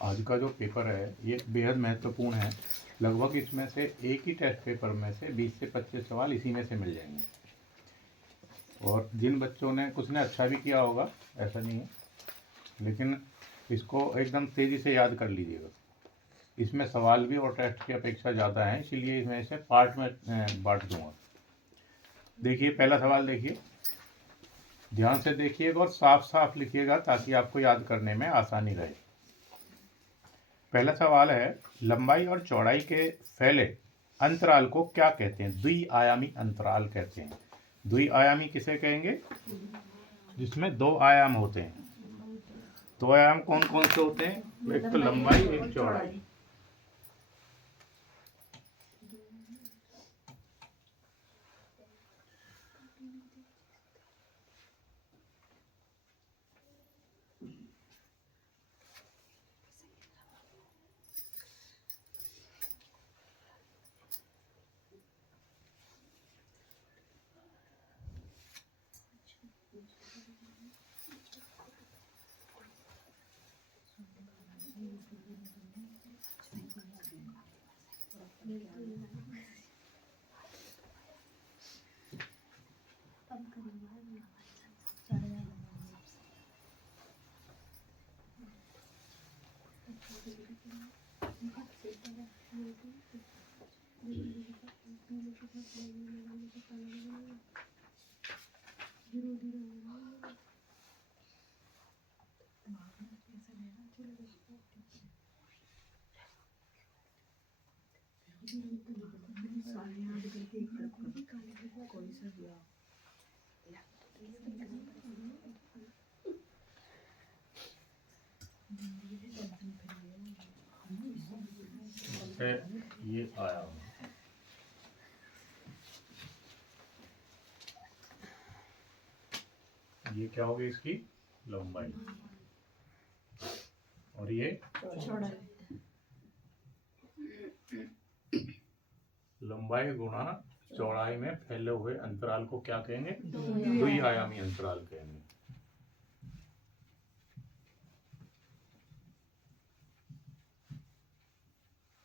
आज का जो पेपर है ये बेहद महत्वपूर्ण है। लगभग इसमें से एक ही टेस्ट पेपर में से 20 से 25 सवाल इसी में से मिल जाएंगे। और जिन बच्चों ने कुछ ने अच्छा भी किया होगा, ऐसा नहीं है, लेकिन इसको एकदम तेज़ी से याद कर लीजिएगा। इसमें सवाल भी और टेस्ट की अपेक्षा ज़्यादा है, इसीलिए इसमें से पार्ट में बांट दूंगा। देखिए, पहला सवाल देखिए, ध्यान से देखिएगा और साफ साफ लिखिएगा ताकि आपको याद करने में आसानी रहे। पहला सवाल है, लंबाई और चौड़ाई के फैले अंतराल को क्या कहते हैं? द्विआयामी अंतराल कहते हैं। द्विआयामी किसे कहेंगे? जिसमें दो आयाम होते हैं। दो आयाम कौन कौन से होते हैं? एक तो लंबाई, एक चौड़ाई। ये आयाम, ये क्या हो गई? इसकी लंबाई। और ये लंबाई गुणा चौड़ाई में फैले हुए अंतराल को क्या कहेंगे? द्विआयामी अंतराल कहेंगे।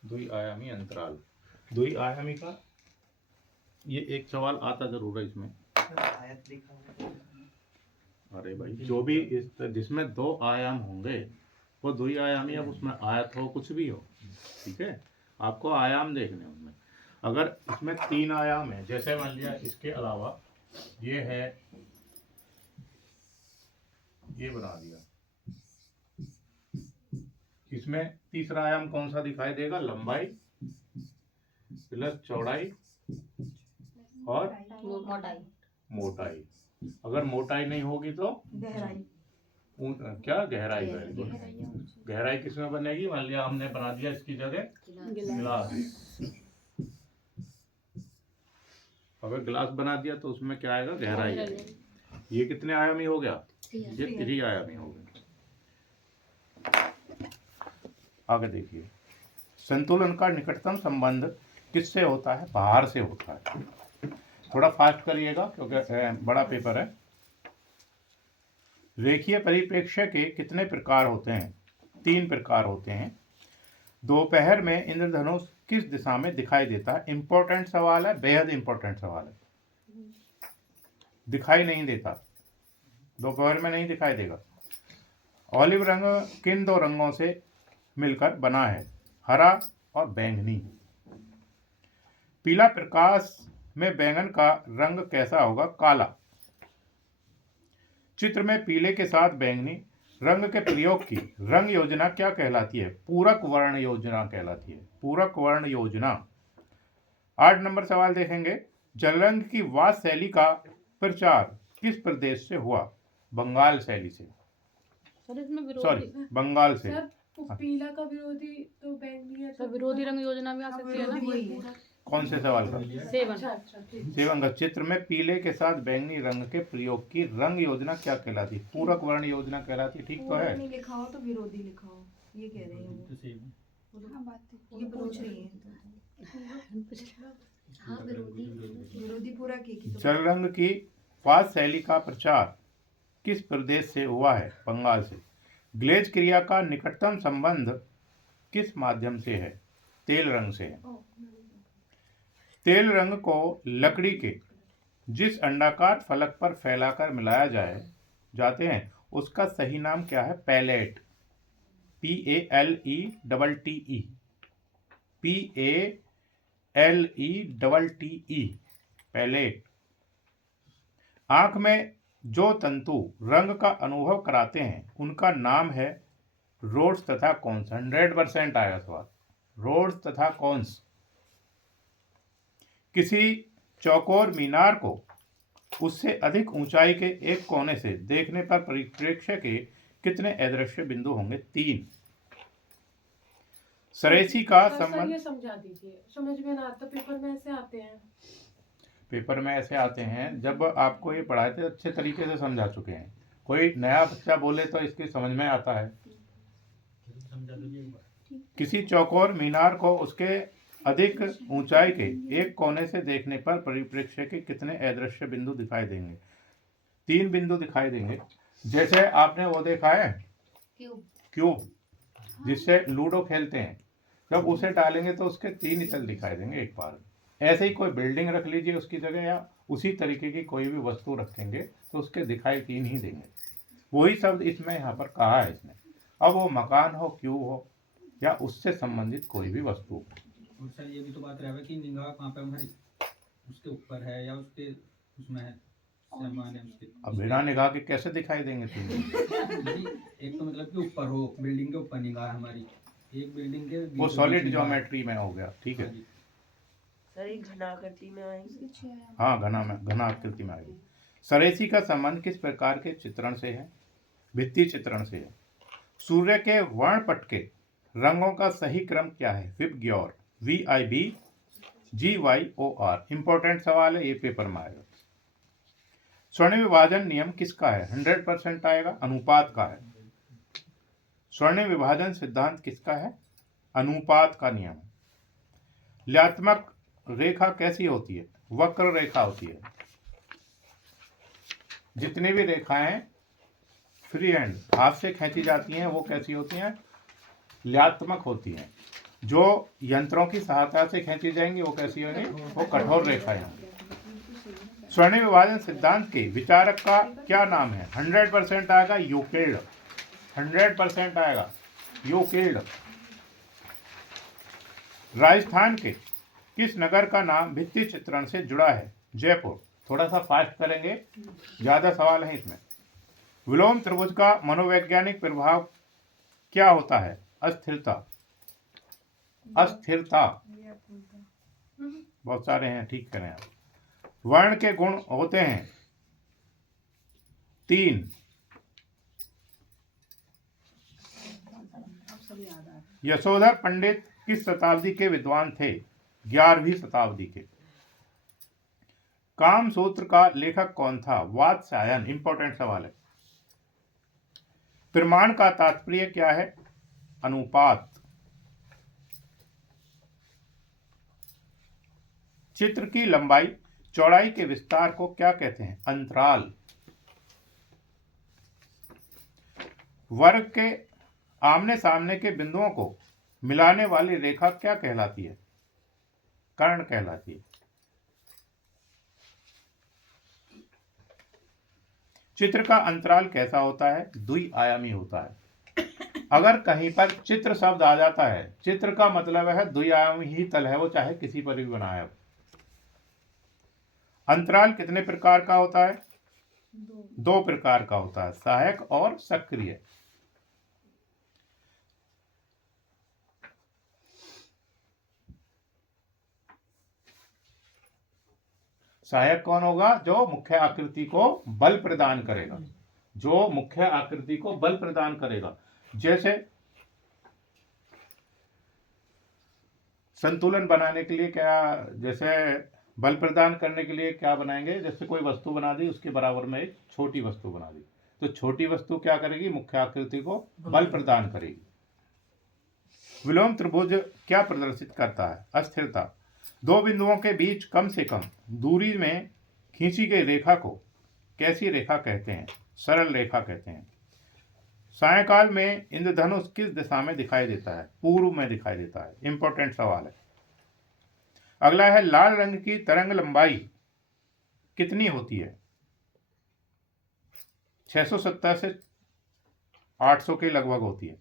द्विआयामी अंतराल। द्विआयामी का ये एक सवाल आता जरूर है इसमें। अरे भाई, जो भी जिसमें दो आयाम होंगे वो द्विआयामी। अब उसमें आयत हो, कुछ भी हो, ठीक है, आपको आयाम देखने हैं उनमें। अगर इसमें 3 आयाम है, जैसे मान लिया इसके अलावा ये है, ये बना दिया, इसमें तीसरा आयाम कौन सा दिखाई देगा? लंबाई प्लस चौड़ाई और मोटाई। अगर मोटाई नहीं होगी तो गहराई। क्या? गहराई। गहराई किसमें बनेगी? मान लिया हमने बना दिया इसकी जगह गिलास। अगर गिलास बना दिया तो उसमें क्या आएगा? गहराई। ये कितने आयामी हो गया? ये 3 आयामी हो गया। आगे देखिए, संतुलन का निकटतम संबंध किससे होता है? भार से होता है। थोड़ा फास्ट करिएगा क्योंकि बड़ा पेपर है। रेखीय परिप्रेक्ष्य के कितने प्रकार होते हैं? 3 प्रकार होते हैं। दोपहर में इंद्रधनुष किस दिशा में दिखाई देता है? इंपॉर्टेंट सवाल है, बेहद इंपॉर्टेंट सवाल है। दिखाई नहीं देता, दोपहर में नहीं दिखाई देगा। ऑलिव रंग किन 2 रंगों से मिलकर बना है? हरा और बैंगनी। पीला प्रकाश में बैंगन का रंग कैसा होगा? काला। चित्र में पीले के साथ बैंगनी रंग के प्रयोग की रंग योजना क्या कहलाती है? पूरक वर्ण योजना कहलाती है। पूरक वर्ण योजना। 8 नंबर सवाल देखेंगे, जलरंग की वास शैली का प्रचार किस प्रदेश से हुआ? बंगाल शैली से। सॉरी, बंगाल से। पीला का विरोधी तो बैंगनी है, तो विरोधी रंग योजना में आ सकती है ना? कौन से सवाल का? सेवन का चित्र में पीले के साथ बैंगनी रंग के प्रयोग की रंग योजना क्या कहलाती? पूरक वर्ण योजना कहलाती। ठीक तो है? नहीं लिखा हो तो विरोधी लिखा हो, ये कह रहे हैं वो। ये पूछ रही है। विरोधी पूरा की। जलरंग की वास शैली का प्रचार किस प्रदेश से हुआ है? बंगाल से। ग्लेज क्रिया का निकटतम संबंध किस माध्यम से है? तेल रंग से है। तेल रंग को लकड़ी के जिस अंडाकार फलक पर फैलाकर मिलाया जाते हैं उसका सही नाम क्या है? पैलेट। PALETTE PALETTE palette. आंख में जो तंतु रंग का अनुभव कराते हैं उनका नाम है रोड्स तथा कॉन्स। 100% आएगा सवाल। रोड्स तथा कॉन्स। किसी चौकोर मीनार को उससे अधिक ऊंचाई के एक कोने से देखने पर परिप्रेक्ष्य के कितने अदृश्य बिंदु होंगे? 3। सरेसी का संबंध। ये समझा दीजिए, समझ में ना आता। पेपर में ऐसे आते हैं। पेपर में ऐसे आते हैं। जब आपको ये पढ़ाए थे अच्छे तरीके से समझा चुके हैं। कोई नया बच्चा बोले तो इसकी समझ में आता है। किसी चौकोर मीनार को उसके अधिक ऊंचाई के एक कोने से देखने पर परिप्रेक्ष्य के कितने अदृश्य बिंदु दिखाई देंगे? 3 बिंदु दिखाई देंगे। जैसे आपने वो देखा है क्यूब, जिससे लूडो खेलते हैं। जब उसे डालेंगे तो उसके 3 ही तल दिखाई देंगे एक बार। ऐसे ही कोई बिल्डिंग रख लीजिए उसकी जगह, या उसी तरीके की कोई भी वस्तु रखेंगे तो उसके दिखाई 3 ही देंगे। वही शब्द इसमें यहाँ पर कहा है इसने। अब वो मकान हो, क्यूब हो, या उससे संबंधित कोई भी वस्तु हो। और सर ये भी तो बात रहा कि निगाह कहाँ पे हमारी उसके ऊपर है या उसके उसमें है, सामान है उसके। अब बिना निगाह के कैसे दिखाई देंगे 3? एक तो मतलब कि ऊपर हो, बिल्डिंग के ऊपर निगाह हमारी, एक बिल्डिंग के वो सॉलिड ज्योमेट्री में हो गया। ठीक है सर, एक घनाकृति में आएंगे। हाँ, घनाकृति में आएगी। सरेसी का संबंध किस प्रकार के चित्रण से है? भित्ति चित्रण से है। सूर्य के वर्णपट के रंगों का सही क्रम क्या है? विबग्योर। VIBGYOR। इंपॉर्टेंट सवाल है, ये पेपर में आएगा। स्वर्ण विभाजन नियम किसका है? 100% आएगा। अनुपात का है। स्वर्ण विभाजन सिद्धांत किसका है? अनुपात का नियम। ल्यात्मक रेखा कैसी होती है? वक्र रेखा होती है। जितनी भी रेखाएं फ्री हैंड हाथ से खींची जाती हैं वो कैसी होती हैं? ल्यात्मक होती हैं। जो यंत्रों की सहायता से खींची जाएंगी वो कैसी होंगी? वो कठोर रेखाएं होंगी। स्वर्ण विभाजन सिद्धांत के विचारक का क्या नाम है? 100% आएगा यूक्लिड। 100% आएगा यूक्लिड। राजस्थान के किस नगर का नाम भित्ति चित्रण से जुड़ा है? जयपुर। थोड़ा सा फास्ट करेंगे, ज्यादा सवाल है इसमें। विलोम त्रिभुज का मनोवैज्ञानिक प्रभाव क्या होता है? अस्थिरता। अस्थिरता। बहुत सारे हैं, ठीक करें आप। वर्ण के गुण होते हैं 3। यशोधर पंडित किस शताब्दी के विद्वान थे? 11वीं शताब्दी के। काम सूत्र का लेखक कौन था? वात्स्यायन। इंपॉर्टेंट सवाल है। प्रमाण का तात्पर्य क्या है? अनुपात। चित्र की लंबाई चौड़ाई के विस्तार को क्या कहते हैं? अंतराल। वर्ग के आमने सामने के बिंदुओं को मिलाने वाली रेखा क्या कहलाती है? कर्ण कहलाती है। चित्र का अंतराल कैसा होता है? द्विआयामी होता है। अगर कहीं पर चित्र शब्द आ जाता है, चित्र का मतलब है द्विआयामी ही तल है, वो चाहे किसी पर भी बनाया हो। अंतराल कितने प्रकार का होता है? 2 प्रकार का होता है, सहायक और सक्रिय। सहायक कौन होगा? जो मुख्य आकृति को बल प्रदान करेगा। जो मुख्य आकृति को बल प्रदान करेगा। जैसे संतुलन बनाने के लिए क्या, जैसे बल प्रदान करने के लिए क्या बनाएंगे? जैसे कोई वस्तु बना दी, उसके बराबर में एक छोटी वस्तु बना दी, तो छोटी वस्तु क्या करेगी? मुख्य आकृति को बल प्रदान करेगी। विलोम त्रिभुज क्या प्रदर्शित करता है? अस्थिरता। 2 बिंदुओं के बीच कम से कम दूरी में खींची गई रेखा को कैसी रेखा कहते हैं? सरल रेखा कहते हैं। सायंकाल में इंद्रधनुष किस दिशा में दिखाई देता है? पूर्व में दिखाई देता है। इंपॉर्टेंट सवाल है। अगला है लाल रंग की तरंग लंबाई कितनी होती है? 670 से 800 के लगभग होती है।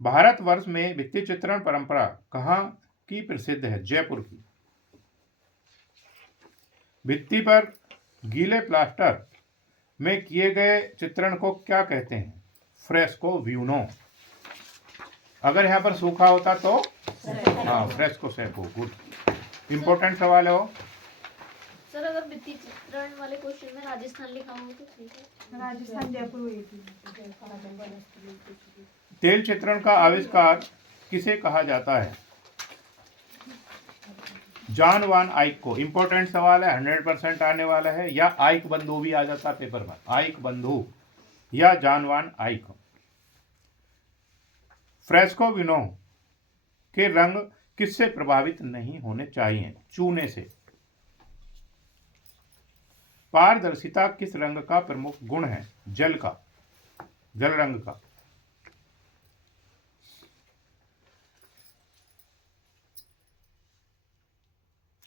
भारतवर्ष में भित्ति चित्रण परंपरा कहाँ की प्रसिद्ध है? जयपुर की। भित्ति पर गीले प्लास्टर में किए गए चित्रण को क्या कहते हैं? फ्रेस्को व्यूनो। अगर यहाँ पर सूखा होता तो हाँ, फ्रेस्को सेको। गुड, इंपॉर्टेंट सवाल है वो। सर अगर भित्ति चित्रण वाले क्वेश्चन में राजस्थान लिखा हो तो ठीक है। राजस्थान जयपुर हुई थी। तेल चित्रण का आविष्कार किसे कहा जाता है? जॉन वान आइक को। इंपॉर्टेंट सवाल है, 100% आने वाला है। या आइक बंधु भी आ जाता पेपर में, आइक बंधु या जॉन वान आइक। फ्रेस्को विनो के रंग किससे प्रभावित नहीं होने चाहिए? चूने से। पारदर्शिता किस रंग का प्रमुख गुण है? जल का, जल रंग का।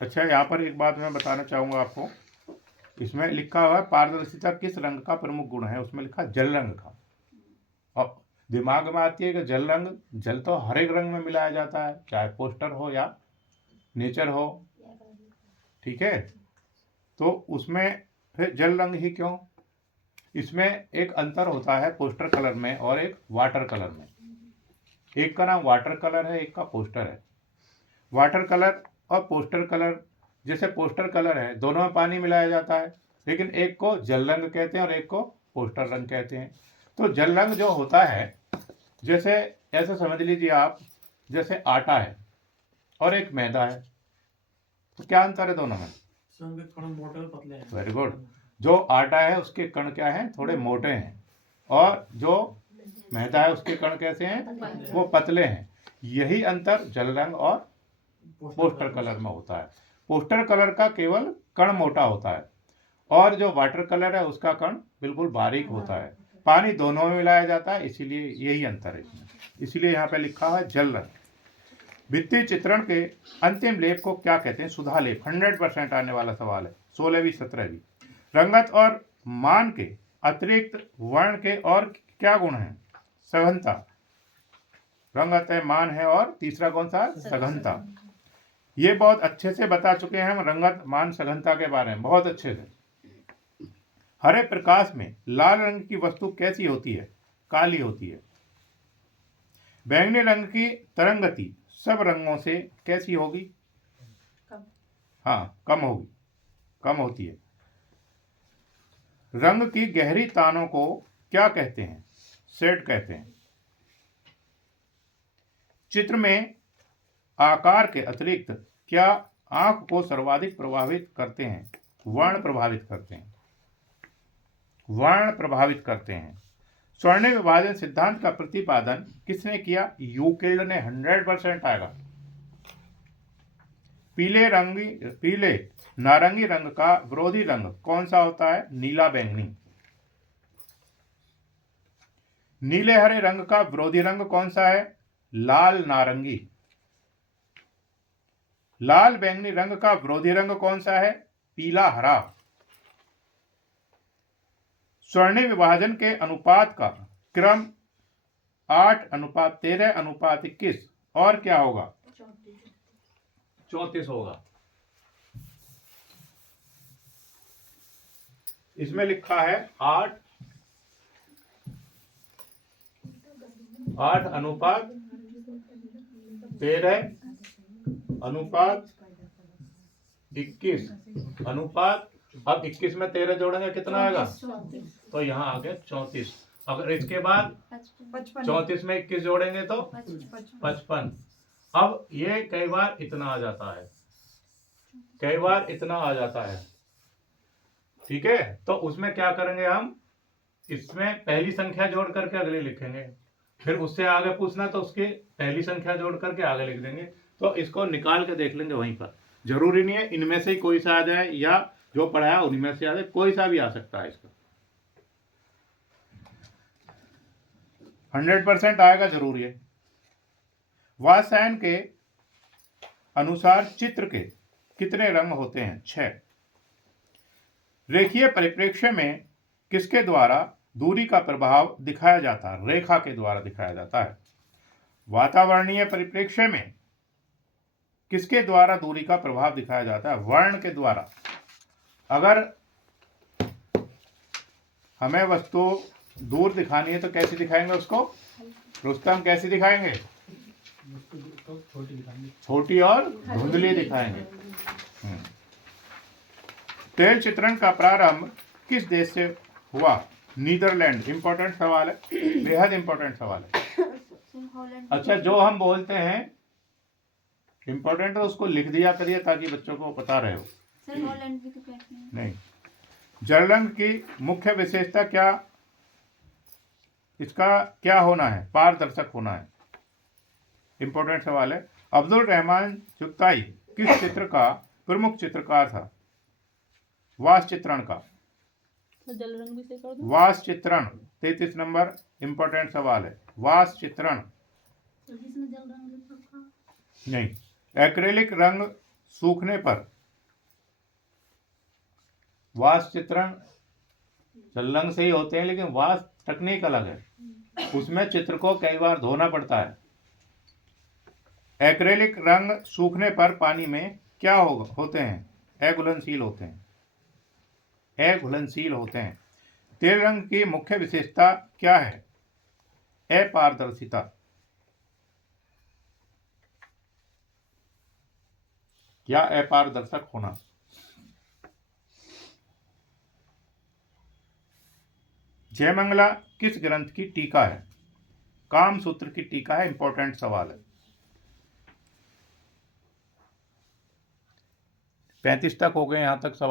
अच्छा, यहाँ पर एक बात मैं बताना चाहूंगा आपको। इसमें लिखा हुआ है पारदर्शिता किस रंग का प्रमुख गुण है, उसमें लिखा जल रंग का। अब दिमाग में आती है कि जल रंग, जल तो हर एक रंग में मिलाया जाता है, चाहे पोस्टर हो या नेचर हो, ठीक है। तो उसमें फिर जल रंग ही क्यों? इसमें एक अंतर होता है पोस्टर कलर में और एक वाटर कलर में। एक का नाम वाटर कलर है, एक का पोस्टर है। वाटर कलर और पोस्टर कलर, जैसे पोस्टर कलर है दोनों में पानी मिलाया जाता है, लेकिन एक को जल रंग कहते हैं और एक को पोस्टर रंग कहते हैं। तो जल रंग जो होता है, जैसे ऐसे समझ लीजिए आप, जैसे आटा है और एक मैदा है, तो क्या अंतर है दोनों में? Very good. जो आटा है उसके कण क्या हैं? थोड़े मोटे हैं, और जो मैदा है उसके कण कैसे हैं? वो पतले हैं। यही अंतर जल रंग और पोस्टर कलर में होता है। पोस्टर कलर का केवल कण मोटा होता है, और जो वाटर कलर है उसका कण बिल्कुल बारीक होता है। पानी दोनों में मिलाया जाता है, इसीलिए यही अंतर है इसमें। इसलिए यहाँ पे लिखा है जल रंग। भित्ति चित्रण के अंतिम लेप को क्या कहते हैं? सुधा लेप। 100% आने वाला सवाल है, 16वीं 17वीं। रंगत और मान के अतिरिक्त वर्ण के और क्या गुण हैं? सघनता। रंगत है, मान है, और तीसरा कौन सा? सघनता। ये बहुत अच्छे से बता चुके हैं हम रंगत, मान, सघनता के बारे में, बहुत अच्छे से। हरे प्रकाश में लाल रंग की वस्तु कैसी होती है? काली होती है। बैंगनी रंग की तरंग गति सब रंगों से कैसी होगी? कम। हाँ, कम होगी, कम होती है। रंग की गहरी तानों को क्या कहते हैं? शेड कहते हैं। चित्र में आकार के अतिरिक्त क्या आंख को सर्वाधिक प्रभावित करते हैं? वर्ण प्रभावित करते हैं, वर्ण प्रभावित करते हैं। स्वर्णिम विभाजन सिद्धांत का प्रतिपादन किसने किया? यूक्लिड ने। 100% आएगा। पीले नारंगी रंग का विरोधी रंग कौन सा होता है? नीला बैंगनी। नीले हरे रंग का विरोधी रंग कौन सा है? लाल नारंगी। लाल बैंगनी रंग का विरोधी रंग कौन सा है? पीला हरा। स्वर्णिम विभाजन के अनुपात का क्रम 8:13:21 और क्या होगा? 34 होगा। इसमें लिखा है 8:13:21 अनुपात। अब 21 में 13 जोड़ेंगे कितना आएगा? तो यहाँ आ गया 34। अगर इसके बाद 34 में 21 जोड़ेंगे तो 55। अब ये कई बार इतना आ जाता है, कई बार इतना आ जाता है, ठीक है। तो उसमें क्या करेंगे हम? इसमें पहली संख्या जोड़ करके अगले लिखेंगे, फिर उससे आगे पूछना तो उसकी पहली संख्या जोड़ करके आगे लिख देंगे। तो इसको निकाल के देख लेंगे वहीं पर। जरूरी नहीं है इनमें से ही कोई सा आ जाए, या जो पढ़ाया उन्हीं में से आ जाए, कोई सा भी आ सकता है इसका। 100% आएगा जरूर ये। वात्स्यायन के अनुसार चित्र के कितने रंग होते हैं? 6। रेखीय परिप्रेक्ष्य में किसके द्वारा दूरी का प्रभाव दिखाया जाता है? रेखा के द्वारा दिखाया जाता है। वातावरणीय परिप्रेक्ष्य में किसके द्वारा दूरी का प्रभाव दिखाया जाता है? वर्ण के द्वारा। अगर हमें वस्तु दूर दिखानी है तो कैसे दिखाएंगे उसको? रुस्तम कैसे दिखाएंगे? उसको छोटी दिखाएंगे, छोटी और धुंधली दिखाएंगे। तेल चित्रण का प्रारंभ किस देश से हुआ? नीदरलैंड। इंपॉर्टेंट सवाल है, बेहद इंपॉर्टेंट सवाल है। अच्छा, जो हम बोलते हैं इंपॉर्टेंट है उसको लिख दिया करिए ताकि बच्चों को पता रहे हो। सर हॉलैंड भी तो कहते हैं। नहीं। जल रंग की मुख्य विशेषता क्या, इसका क्या होना है? पारदर्शक होना है। इंपॉर्टेंट सवाल है। अब्दुल रहमान चुगताई किस चित्र का प्रमुख चित्रकार था? वास चित्रण का। जल रंग भी सही कर दो। वास चित्रण 33 नंबर इंपॉर्टेंट सवाल है। वास चित्रण जिसमें जल रंग लिखा नहीं। एक्रेलिक रंग सूखने पर, वास चित्रण जल रंग से ही होते हैं लेकिन वास तकनीक अलग है, उसमें चित्र को कई बार धोना पड़ता है। एक्रेलिक रंग सूखने पर पानी में क्या होते हैं? अघुलनशील होते हैं। अघुलनशील होते हैं। तेल रंग की मुख्य विशेषता क्या है? अपारदर्शिता। या अपारदर्शक होना। जयमंगला किस ग्रंथ की टीका है? कामसूत्र की टीका है। इंपॉर्टेंट सवाल है। 35 तक हो गए यहां तक सवाल।